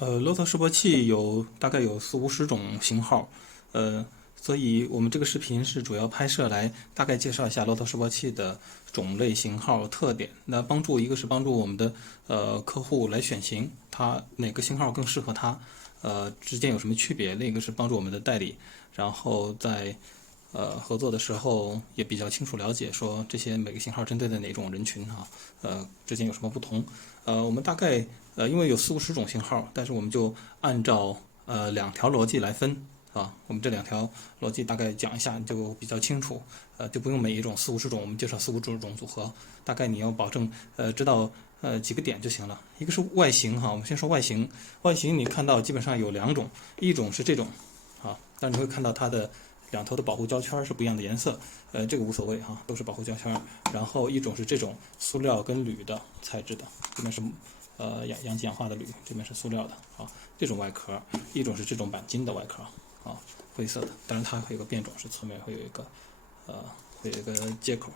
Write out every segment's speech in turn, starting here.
Loto 示波器大概有40-50种型号，所以我们这个视频是主要拍摄来大概介绍一下 Loto 示波器的种类、型号、特点。那一个是帮助我们的客户来选型，它哪个型号更适合他，之间有什么区别；另一个是帮助我们的代理，然后在合作的时候也比较清楚了解，说这些每个型号针对的哪种人群之间有什么不同。我们大概因为有40-50种型号，但是我们就按照两条逻辑来分我们这两条逻辑大概讲一下就比较清楚，就不用每一种40-50种我们介绍40-50种组合，大概你要保证知道几个点就行了。一个是外形我们先说外形，外形你看到基本上有两种，一种是这种但是你会看到它的两头的保护胶圈是不一样的颜色，这个无所谓都是保护胶圈。然后一种是这种塑料跟铝的材质的，这边是阳极氧化的铝，这边是塑料的这种外壳。一种是这种钣金的外壳灰色的，当然它会有个变种，是侧面会有一个接口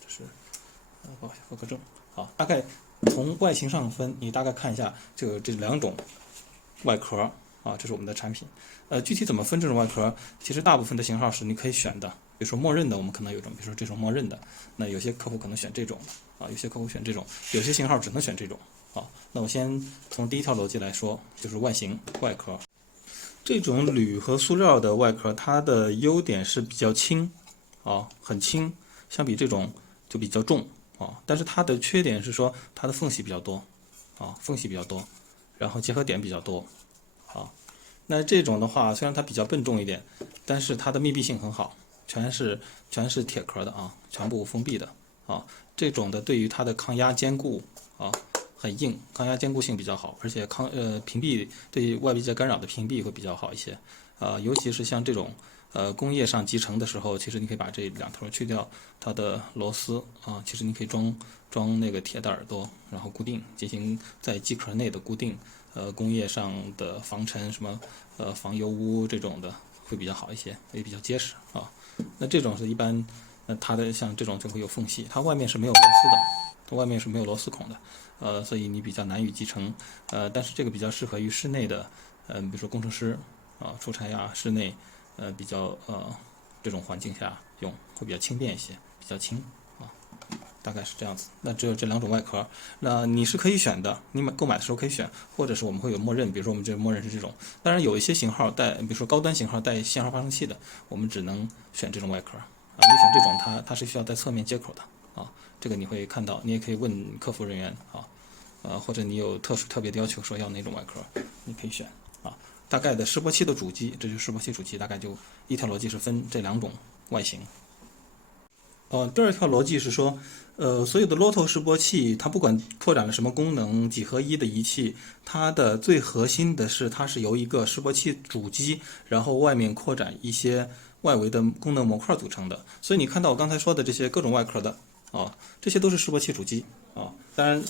这是合格证大概从外形上分，你大概看一下这两种外壳这是我们的产品。具体怎么分这种外壳，其实大部分的型号是你可以选的。比如说默认的，我们可能有种，比如说这种默认的，那有些客户可能选这种有些客户选这种，有些型号只能选这种那我先从第一条逻辑来说，就是外形外壳。这种铝和塑料的外壳，它的优点是比较轻很轻，相比这种就比较重但是它的缺点是说它的缝隙比较多然后结合点比较多那这种的话，虽然它比较笨重一点，但是它的密闭性很好，全是铁壳的全部封闭的这种的对于它的抗压坚固很硬，抗压坚固性比较好，而且屏蔽对外界干扰的屏蔽会比较好一些尤其是像这种工业上集成的时候，其实你可以把这两头去掉它的螺丝其实你可以装那个铁的耳朵，然后固定，进行在机壳内的固定。工业上的防尘什么防油污这种的会比较好一些，也比较结实那这种是一般，它的像这种就会有缝隙，它外面是没有螺丝的，它外面是没有螺丝孔的，所以你比较难以集成。但是这个比较适合于室内的，比如说工程师出差室内比较这种环境下用会比较轻便一些，比较轻大概是这样子。那只有这两种外壳，那你是可以选的，你购买的时候可以选，或者是我们会有默认，比如说我们这个默认是这种。当然有一些型号比如说高端型号带信号发生器的，我们只能选这种外壳你选这种它是需要带侧面接口的这个你会看到，你也可以问客服人员或者你有特别的要求说要哪种外壳，你可以选大概的示波器的主机，这就是示波器主机，大概就一条逻辑是分这两种外形。第二条逻辑是说，所有的 Loto 示波器，它不管扩展了什么功能，几合一的仪器，它的最核心的是它是由一个示波器主机，然后外面扩展一些外围的功能模块组成的。所以你看到我刚才说的这些各种外壳的这些都是示波器主机当然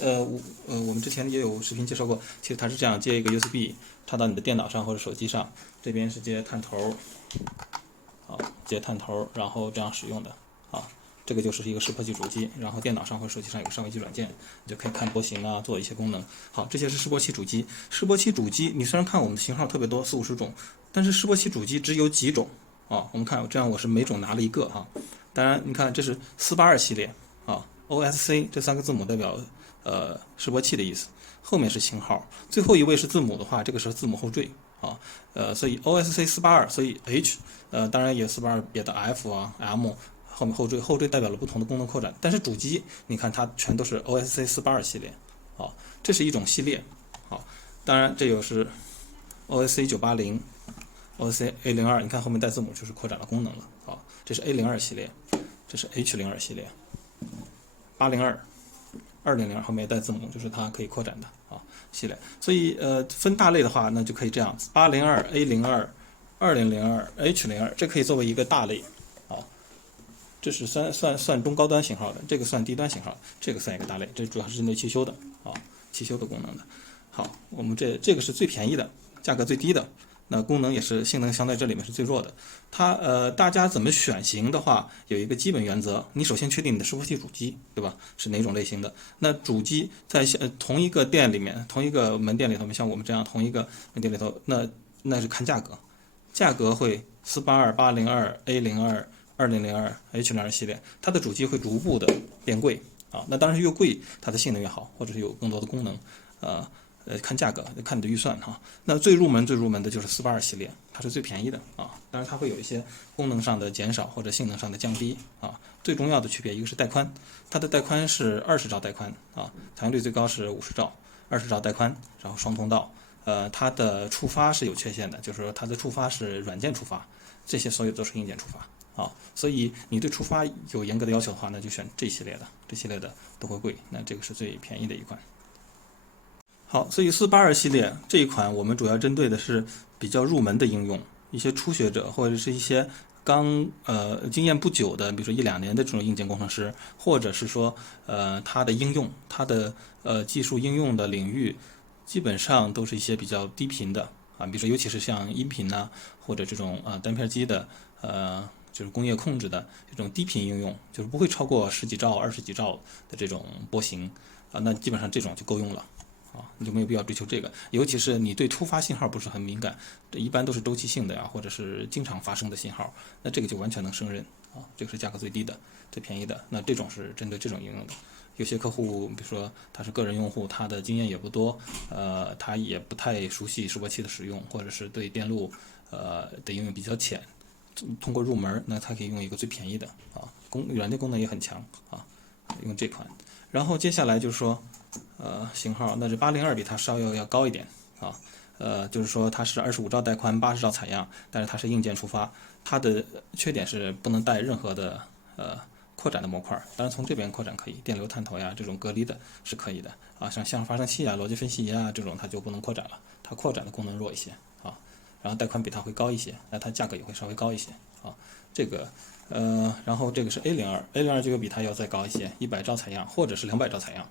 我们之前也有视频介绍过，其实它是这样接一个 USB 插到你的电脑上或者手机上，这边是接探头接探头，然后这样使用的这个就是一个示波器主机，然后电脑上或手机上有个上位机软件，你就可以看波形做一些功能。好，这些是示波器主机。示波器主机，你虽然看我们的型号特别多，40-50种，但是示波器主机只有几种我们看这样，我是每种拿了一个当然，你看这是482系列OSC 这3个字母代表示波器的意思，后面是型号，最后一位是字母的话，这个是字母后缀所以 OSC 482，所以 H 当然也482别的 F M。后面后缀代表了不同的功能扩展，但是主机你看它全都是 OSC 482系列这是一种系列当然这又是 OSC 980 OSC A02， 你看后面带字母就是扩展了功能了这是 A02 系列，这是 H02 系列，802 200后面也带字母，就是它可以扩展的系列。所以分大类的话，那就可以这样子：802 A02 2002 H02，这可以作为一个大类这是算中高端型号的，这个算低端型号，这个算一个大类，这主要是针对汽修的汽修的功能的。好，我们这个是最便宜的，价格最低的，那功能也是性能相对这里面是最弱的。大家怎么选型的话，有一个基本原则，你首先确定你的伺服器主机，对吧？是哪种类型的？那主机在同一个店里面，同一个门店里头，像我们这样同一个门店里头，那是看价格，价格会482、802、A02、2002、H02系列，它的主机会逐步的变贵啊。那当然越贵，它的性能越好，或者是有更多的功能，看价格，看你的预算哈。那最入门的就是482系列，它是最便宜的啊。当然它会有一些功能上的减少或者性能上的降低啊。最重要的区别一个是带宽，它的带宽是20兆带宽啊，采用率最高是50兆，20兆带宽，然后双通道。它的触发是有缺陷的，就是说它的触发是软件触发，这些所有都是硬件触发啊。所以你对触发有严格的要求的话，那就选这系列的都会贵，那这个是最便宜的一款。好，所以482系列这一款我们主要针对的是比较入门的应用，一些初学者或者是一些刚经验不久的，比如说1-2年的这种硬件工程师，或者是说它的应用，它的技术应用的领域，基本上都是一些比较低频的啊，比如说尤其是像音频呐、或者这种单片机的就是工业控制的这种低频应用，就是不会超过10几兆、20几兆的这种波形啊，那基本上这种就够用了。你就没有必要追求这个，尤其是你对突发信号不是很敏感，这一般都是周期性的呀，或者是经常发生的信号，那这个就完全能胜任啊，这个是价格最低的、最便宜的。那这种是针对这种应用的。有些客户，比如说他是个人用户，他的经验也不多，他也不太熟悉示波器的使用，或者是对电路的应用比较浅，通过入门，那他可以用一个最便宜的啊，软件功能也很强啊，用这款。然后接下来就是说。型号，那这802比它稍微要高一点啊，就是说它是25兆带宽，80兆采样，但是它是硬件出发，它的缺点是不能带任何的扩展的模块，当然从这边扩展可以，电流探头呀这种隔离的是可以的啊，像相发生器啊、逻辑分析仪啊这种它就不能扩展了，它扩展的功能弱一些啊，然后带宽比它会高一些，那它价格也会稍微高一些啊，这个。然后这个是 A02 这个比它要再高一些，100兆采样或者是200兆采样。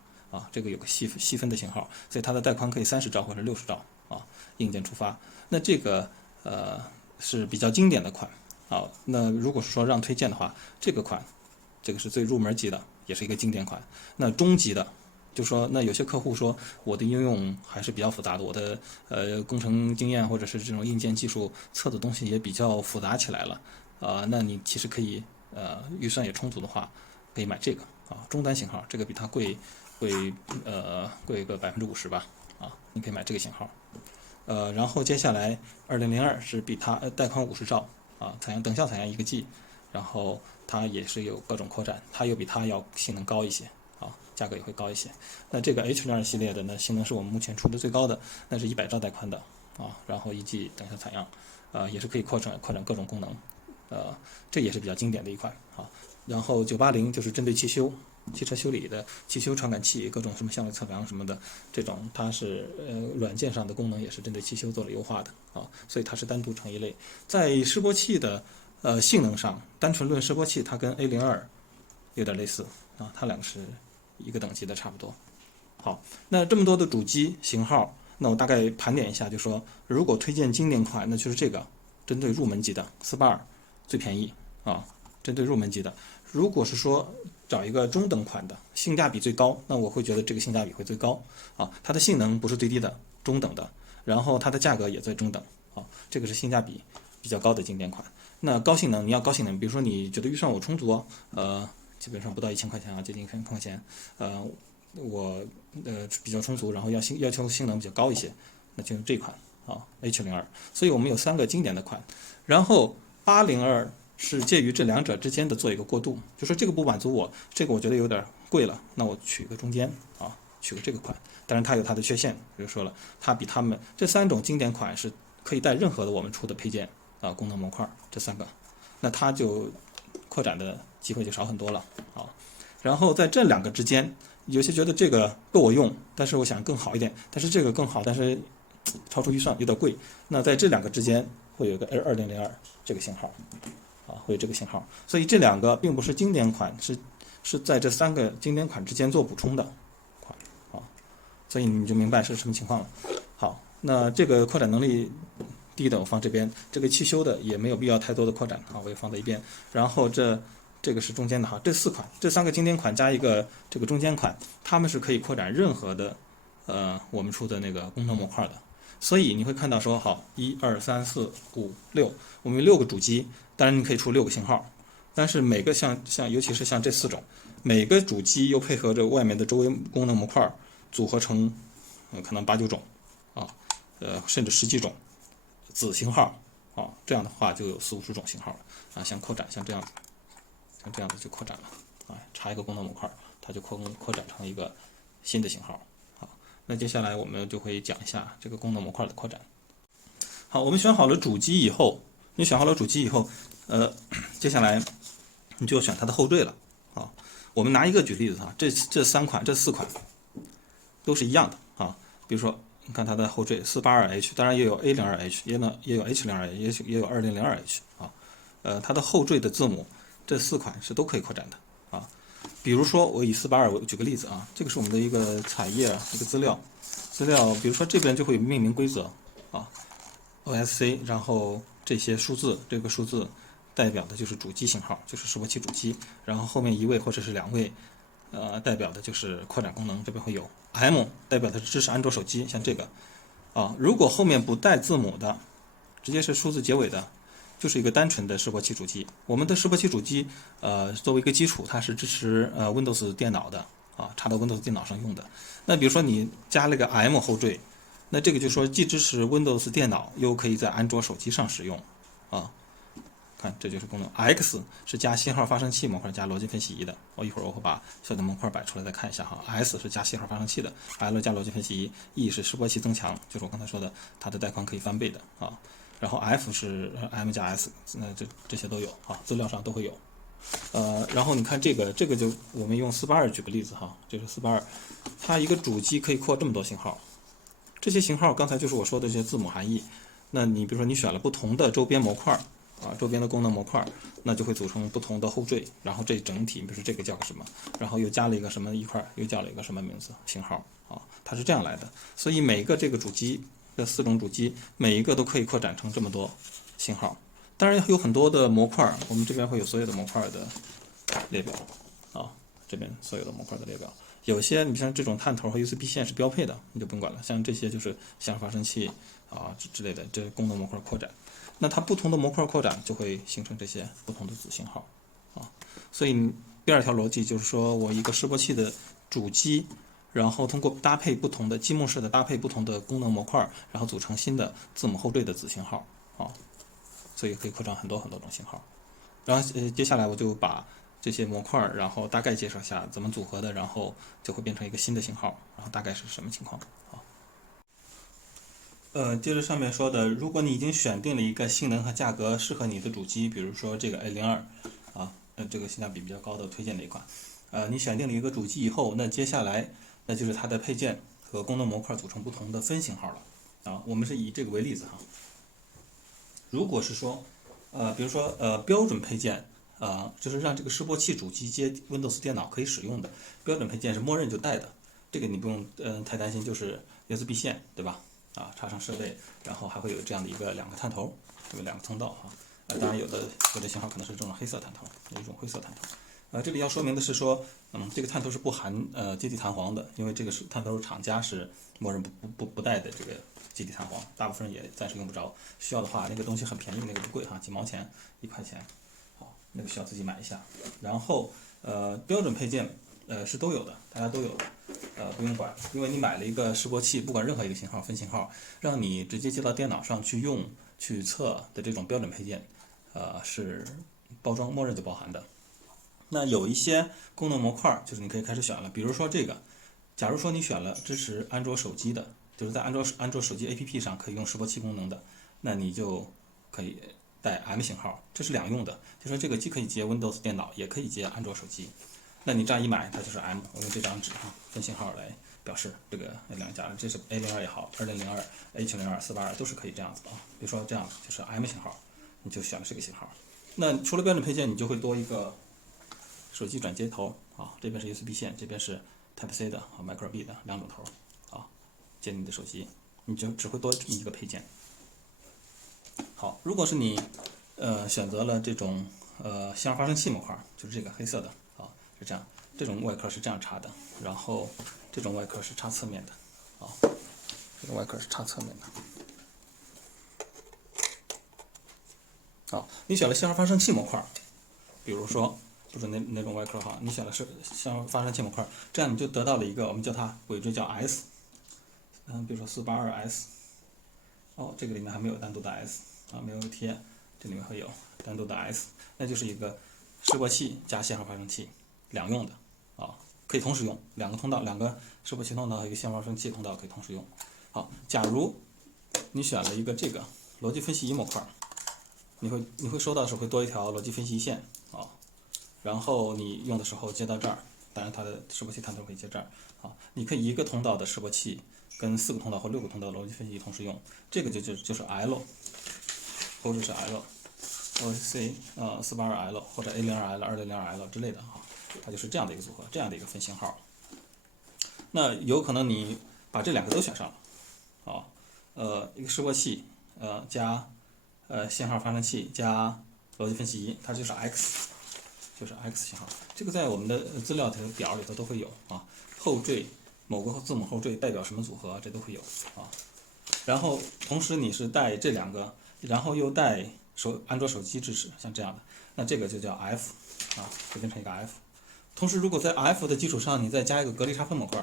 这个有个细分的型号，所以它的带宽可以30兆或者60兆啊，硬件出发。那这个是比较经典的款啊。那如果是说让推荐的话，这个款，这个是最入门级的，也是一个经典款。那中级的，就说那有些客户说我的应用还是比较复杂的，我的工程经验或者是这种硬件技术测的东西也比较复杂起来了那你其实可以预算也充足的话，可以买这个啊，中单型号，这个比它贵个50%吧，啊，你可以买这个型号，然后接下来2002是比它带宽50兆啊，等效采样1个 G， 然后它也是有各种扩展，它又比它要性能高一些啊，价格也会高一些。那这个 H02系列的呢，性能是我们目前出的最高的，那是100兆带宽的啊，然后1 G 等效采样，也是可以扩展各种功能，这也是比较经典的一款啊。然后980就是针对汽车修理的汽修传感器，各种什么向位测量什么的，这种它是软件上的功能也是针对汽修做了优化的啊，所以它是单独成一类。在示波器的性能上，单纯论示波器，它跟 A02有点类似啊，它两个是一个等级的差不多。好，那这么多的主机型号，那我大概盘点一下，就说如果推荐经典款，那就是这个，针对入门级的482最便宜啊，针对入门级的。如果是说找一个中等款的，性价比最高，那我会觉得这个性价比会最高啊。它的性能不是最低的，中等的，然后它的价格也在中等啊，这个是性价比比较高的经典款。那高性能，你要高性能，比如说你觉得预算我充足，基本上不到1000块钱啊，接近1000块钱，我比较充足，然后要求性能比较高一些，那就用这款啊 H02。所以我们有3个经典的款，然后802。是介于这两者之间的做一个过渡，就说这个不满足我，这个我觉得有点贵了，那我取一个中间啊，取个这个款。当然它有它的缺陷，比如说了，它比它们这3种经典款是可以带任何的我们出的配件啊，功能模块这3个，那它就扩展的机会就少很多了啊。然后在这2个之间，有些觉得这个够我用，但是我想更好一点，但是这个更好，但是超出预算有点贵，那在这2个之间会有一个2002这个型号。会有这个型号，所以这2个并不是经典款，是在这3个经典款之间做补充的款啊，所以你就明白是什么情况了。好，那这个扩展能力低的我放这边，这个汽修的也没有必要太多的扩展啊，我也放在一边。然后这个是中间的哈，这4款，这3个经典款加一个这个中间款，它们是可以扩展任何的我们出的那个功能模块的。所以你会看到说，好，1、2、3、4、5、6，我们有6个主机，当然你可以出6个型号，但是每个像尤其是像这4种，每个主机又配合着外面的周围功能模块组合成可能8、9种啊，甚至10几种子型号啊，这样的话就有40、50种型号了啊。像扩展像这样子就扩展了啊，插一个功能模块，它就扩展成一个新的型号。好，那接下来我们就会讲一下这个功能模块的扩展。好，我们选好了主机以后，接下来你就选它的后缀了啊。我们拿一个举例子哈，这4款都是一样的啊。比如说，你看它的后缀482H，当然也有 A02H， 也有 H02H， 也有 2002H 啊。它的后缀的字母这4款是都可以扩展的啊。比如说我以482我举个例子啊，这个是我们的一个彩页一个资料，比如说这边就会有命名规则啊 ，OSC， 然后这些数字，这个数字代表的就是主机型号，就是示波器主机，然后后面1位或者是2位，代表的就是扩展功能，这边会有 M 代表的是支持安卓手机，像这个啊，如果后面不带字母的，直接是数字结尾的，就是一个单纯的示波器主机。我们的示波器主机，作为一个基础，它是支持Windows 电脑的啊，插到 Windows 电脑上用的。那比如说你加了个 M 后缀，那这个就说既支持 Windows 电脑，又可以在安卓手机上使用啊。看，这就是功能。X 是加信号发生器模块加逻辑分析仪的。一会儿我会把小的模块摆出来再看一下哈。S 是加信号发生器的 ，L 加逻辑分析仪 ，E 是示波器增强，就是我刚才说的，它的带宽可以翻倍的啊。然后 F 是 M 加 S， 这些都有啊，资料上都会有。然后你看这个就我们用482举个例子哈，这是482，它一个主机可以扩这么多型号，这些型号刚才就是我说的这些字母含义。那你比如说你选了不同的周边模块啊，周边的功能模块，那就会组成不同的后缀，然后这整体，比如说这个叫个什么，然后又加了一个什么一块，又叫了一个什么名字型号啊，它是这样来的。所以每个这个主机这4种主机，每一个都可以扩展成这么多型号。当然有很多的模块，我们这边会有所有的模块的列表啊，这边所有的模块的列表。有些你像这种探头和 USB 线是标配的，你就不用管了。像这些就是信号发生器啊之类的，这功能模块扩展。那它不同的模块扩展就会形成这些不同的子型号啊。所以第2条逻辑就是说我一个示波器的主机，然后通过搭配不同的积木式的搭配不同的功能模块，然后组成新的字母后缀的子型号啊。所以可以扩张很多很多种型号。然后接下来我就把这些模块，然后大概介绍一下怎么组合的，然后就会变成一个新的型号，然后大概是什么情况啊？接着上面说的，如果你已经选定了一个性能和价格适合你的主机，比如说这个 A02啊，这个性价比比较高的推荐的一款，你选定了一个主机以后，那接下来那就是它的配件和功能模块组成不同的分型号了啊。我们是以这个为例子哈。如果是说，比如说标准配件，就是让这个示波器主机接 Windows 电脑可以使用的标准配件是默认就带的，这个你不用太担心，就是 USB 线对吧？啊，插上设备，然后还会有这样的2个探头，这个2个通道哈。当然有的型号可能是这种黑色探头，有一种灰色探头。这里要说明的是说，这个探头是不含接地弹簧的，因为这个是探头厂家是默认不带的这个接地弹簧，大部分人也暂时用不着。需要的话，那个东西很便宜，那个不贵哈，几毛钱1块钱，好，那个需要自己买一下。然后标准配件是都有的，大家都有的，不用管，因为你买了一个示波器，不管任何一个型号分型号，让你直接接到电脑上去用去测的这种标准配件，是包装默认就包含的。那有一些功能模块，就是你可以开始选了，比如说这个，假如说你选了支持安卓手机的，就是在安卓手机 APP 上可以用示波器功能的，那你就可以带 M 型号，这是2用的，就说这个既可以接 Windows 电脑，也可以接安卓手机。那你这样一买，它就是 M， 我用这张纸分型号来表示这个2家，这是 A02 也好，2002、H02、482都是可以这样子的啊。比如说这样就是 M 型号，你就选了这个型号。那除了标准配件，你就会多一个手机转接头啊，这边是 USB 线，这边是 Type C 的和 Micro B 的2种头啊，接你的手机，你就只会多这么一个配件。好，如果是你选择了这种信号发生器模块，就是这个黑色的啊，是这样，这种外壳是这样插的，然后这种外壳是插侧面的啊，这种外壳是插侧面的。好，你选了信号发生器模块，比如说就是那种外壳哈，你选的是信号发生器模块，这样你就得到了一个我们叫它尾缀叫 S， 比如说482S， 哦，这个里面还没有单独的 S 啊，没有贴，这里面会有单独的 S， 那就是一个示波器加信号发生器两用的啊，可以同时用，两个通道，两个示波器通道和一个信号发生器通道可以同时用。好，假如你选了一个这个逻辑分析仪模块。你会收到的时候会多一条逻辑分析线啊，然后你用的时候接到这儿，当然它的示波器探头可以接这儿啊，你可以一个通道的示波器跟4个通道或6个通道的逻辑分析同时用，这个就是 L， 或者是 L，OC 482L 或者 A02L、202L 之类的啊，它就是这样的一个组合，这样的一个分型号。那有可能你把这两个都选上了啊，一个示波器加信号发生器加逻辑分析仪，它就是 X， 就是 X 信号。这个在我们的资料表里头都会有啊。后缀某个字母后缀代表什么组合，这都会有啊。然后同时你是带这两个，然后又带安卓手机支持，像这样的，那这个就叫 F 啊，就变成一个 F。同时，如果在 F 的基础上你再加一个隔离差分模块，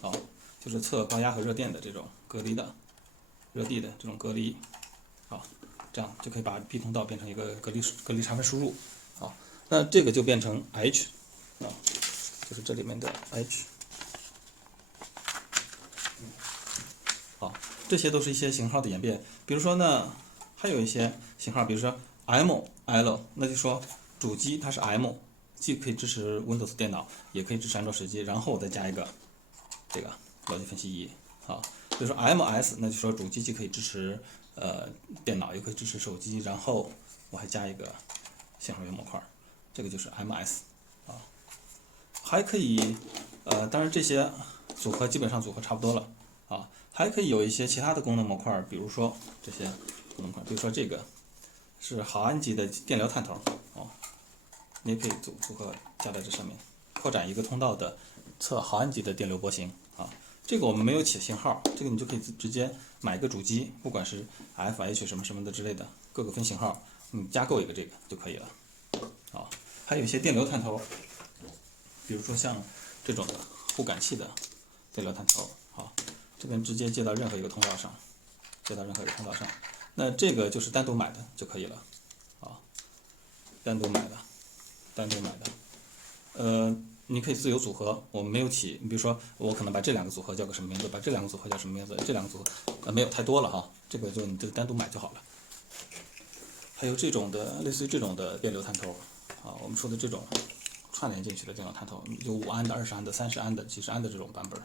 啊，就是测高压和热电的这种隔离的热地的这种隔离，啊。这样就可以把 B 通道变成一个隔离差分输入，好，那这个就变成 H， 啊，就是这里面的 H， 好，这些都是一些型号的演变。比如说呢，还有一些型号，比如说 ML， 那就说主机它是 M， 既可以支持 Windows 电脑，也可以支持安卓手机，然后我再加一个这个逻辑分析仪，啊，比如说 MS， 那就说主机既可以支持电脑也可以支持手机，然后我还加一个信号源模块，这个就是 MS 啊，还可以当然这些组合基本上组合差不多了啊，还可以有一些其他的功能模块，比如说这些功能模块，比如说这个是毫安级的电流探头哦，你也可以组合加在这上面，扩展一个通道的测毫安级的电流波形啊。这个我们没有起型号，这个你就可以直接买个主机，不管是 FH 什么什么的之类的各个分型号，你加购一个这个就可以了。啊，还有一些电流探头，比如说像这种的互感器的电流探头，好，这边直接接到任何一个通道上，那这个就是单独买的就可以了，啊，单独买的，你可以自由组合，我们没有起，你比如说我可能把这两个组合叫个什么名字，把这两个组合叫什么名字，这两个组合没有太多了哈，这个就你就单独买就好了。还有这种的类似于这种的电流探头啊，我们说的这种串联进去的电流探头，有5安的、20安的、30安的、几十安的这种版本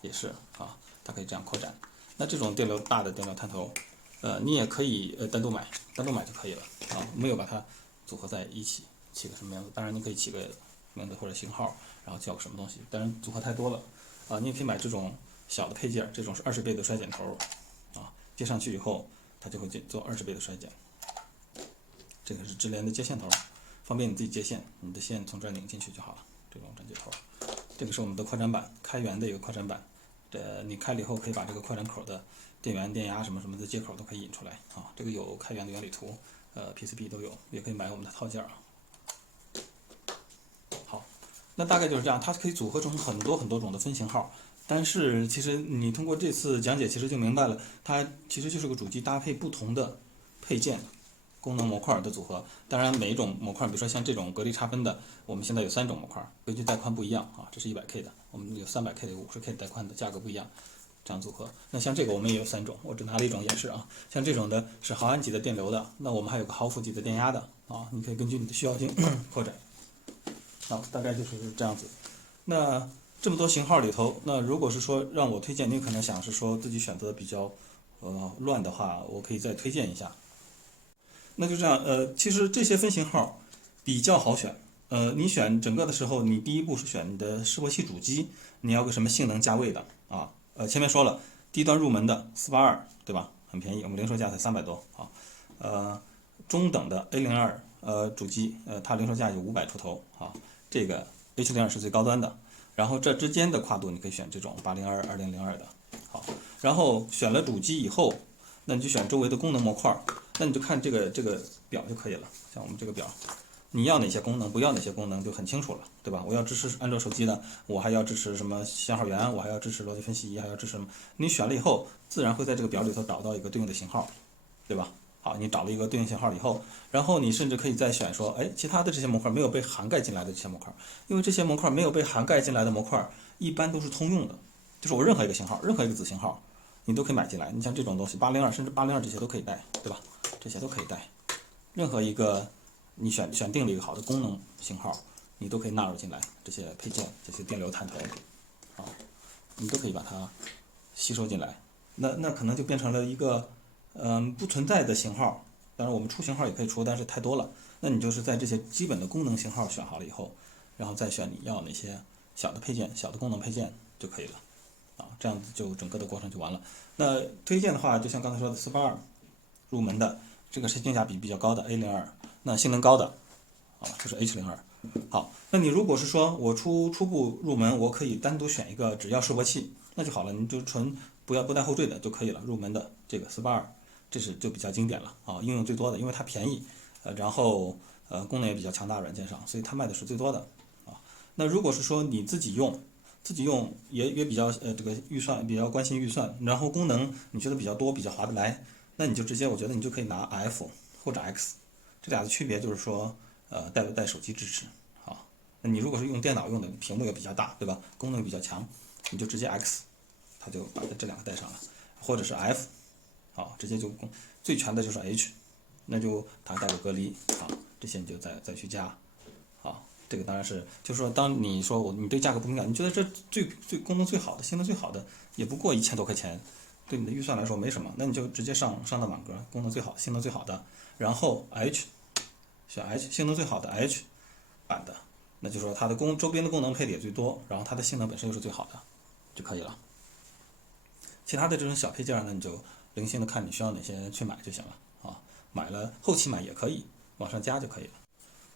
也是啊，它可以这样扩展。那这种大的电流探头，你也可以单独买就可以了啊，没有把它组合在一起，起个什么名字，当然你可以起个名字或者型号，然后叫个什么东西，当然组合太多了啊，你也可以买这种小的配件，这种是20倍的衰减头啊，接上去以后它就会做20倍的衰减。这个是直连的接线头，方便你自己接线，你的线从这儿拧进去就好了。这种转接头，这个是我们的扩展板，开源的一个扩展板。你开了以后可以把这个扩展口的电源、电压什么什么的接口都可以引出来啊。这个有开源的原理图，PCB 都有，也可以买我们的套件啊。好，那大概就是这样，它可以组合成很多种的分型号。但是其实你通过这次讲解，其实就明白了，它其实就是个主机搭配不同的配件。功能模块的组合，当然每一种模块，比如说像这种隔离差分的，我们现在有3种模块，根据带宽不一样啊，这是100K 的，我们有300K 的、50K 带宽的，价格不一样，这样组合。那像这个我们也有3种，我只拿了一种演示啊。像这种的是毫安级的电流的，那我们还有个毫伏级的电压的啊，你可以根据你的需要性扩展。好，大概就是这样子。那这么多型号里头，那如果是说让我推荐，你可能想是说自己选择比较乱的话，我可以再推荐一下。那就这样，其实这些分型号比较好选，你选整个的时候，你第一步是选你的示波器主机，你要个什么性能价位的啊？前面说了，低端入门的482，对吧？很便宜，我们零售价才300多啊。中等的 A02主机，它零售价有500出头啊，这个 H02是最高端的。然后这之间的跨度你可以选这种802、2002的。好，然后选了主机以后，那你就选周围的功能模块，那你就看这个表就可以了。像我们这个表，你要哪些功能，不要哪些功能就很清楚了，对吧？我要支持安卓手机的，我还要支持什么信号源，我还要支持逻辑分析仪，还要支持什么？你选了以后，自然会在这个表里头找到一个对应的型号，对吧？好，你找了一个对应型号以后，然后你甚至可以再选说，哎，其他的这些模块没有被涵盖进来的这些模块，因为这些模块没有被涵盖进来的模块，一般都是通用的，就是我任何一个型号，任何一个子型号，你都可以买进来。你像这种东西802甚至802这些都可以带，对吧？这些都可以带，任何一个你选定了一个好的功能型号，你都可以纳入进来，这些配件、这些电流探头，啊，你都可以把它吸收进来。那可能就变成了一个不存在的型号。当然我们出型号也可以出，但是太多了。那你就是在这些基本的功能型号选好了以后，然后再选你要哪些小的配件、小的功能配件就可以了。啊，这样子就整个的过程就完了。那推荐的话，就像刚才说的482入门的，这个是性价比比较高的 A02，那性能高的啊就是 H02。好，那你如果是说我初步入门，我可以单独选一个只要示波器，那就好了，你就纯不带后缀的就可以了。入门的这个482，这是就比较经典了啊，应用最多的，因为它便宜，然后功能也比较强大，软件上，所以它卖的是最多的啊。那如果是说你自己用也比较这个预算比较关心预算，然后功能你觉得比较多比较划得来，那你就直接我觉得你就可以拿 F 或者 X， 这俩的区别就是说带不带手机支持啊。那你如果是用电脑用的，屏幕也比较大，对吧？功能比较强，你就直接 X， 它就把这两个带上了，或者是 F， 好，直接就最全的就是 H， 那就它带有隔离啊，这些你就再去加啊。这个当然是，就是说，当你说你对价格不敏感，你觉得这最功能最好的、性能最好的，也不过1000多块钱，对你的预算来说没什么，那你就直接上到满格，功能最好、性能最好的，然后 H 选 H 性能最好的 H 版的，那就是说它的周边的功能配的也最多，然后它的性能本身又是最好的，就可以了。其他的这种小配件呢，你就零星的看你需要哪些去买就行了啊，买了后期买也可以，往上加就可以了。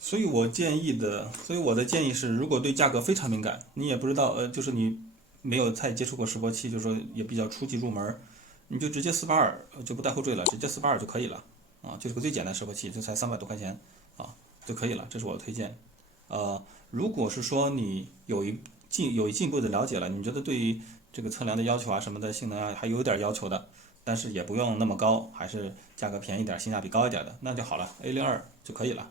所以我的建议是，如果对价格非常敏感，你也不知道就是你没有太接触过示波器，就是说也比较初级入门，你就直接482就不带后缀了，直接482就可以了啊，就是个最简单示波器，就才300多块钱啊就可以了，这是我的推荐。如果是说你有进一步的了解了，你觉得对于这个测量的要求啊什么的性能啊还有点要求的，但是也不用那么高，还是价格便宜点、性价比高一点的，那就好了 ，A02就可以了。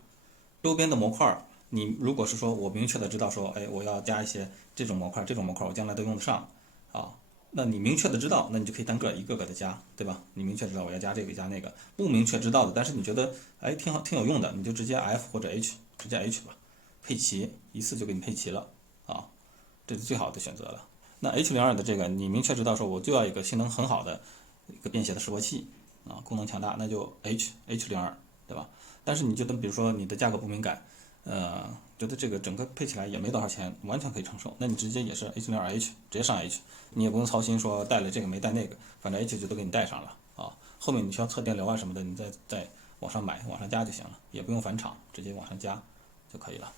周边的模块，你如果是说我明确的知道说，哎，我要加一些这种模块，我将来都用得上啊，那你明确的知道，那你就可以单个一个个的加，对吧？你明确知道我要加这个加那个，不明确知道的，但是你觉得哎挺好挺有用的，你就直接 F 或者 H， 直接 H 吧，配齐一次就给你配齐了啊，这是最好的选择了。那 H02的这个你明确知道说我就要一个性能很好的一个便携的示波器啊，功能强大，那就 H02，对吧？但是你觉得比如说你的价格不敏感，觉得这个整个配起来也没多少钱，完全可以承受，那你直接也是 H02H 直接上 H， 你也不用操心说带了这个没带那个，反正 H 就都给你带上了啊。后面你需要测电流啊什么的，你再往上买往上加就行了，也不用返厂，直接往上加就可以了。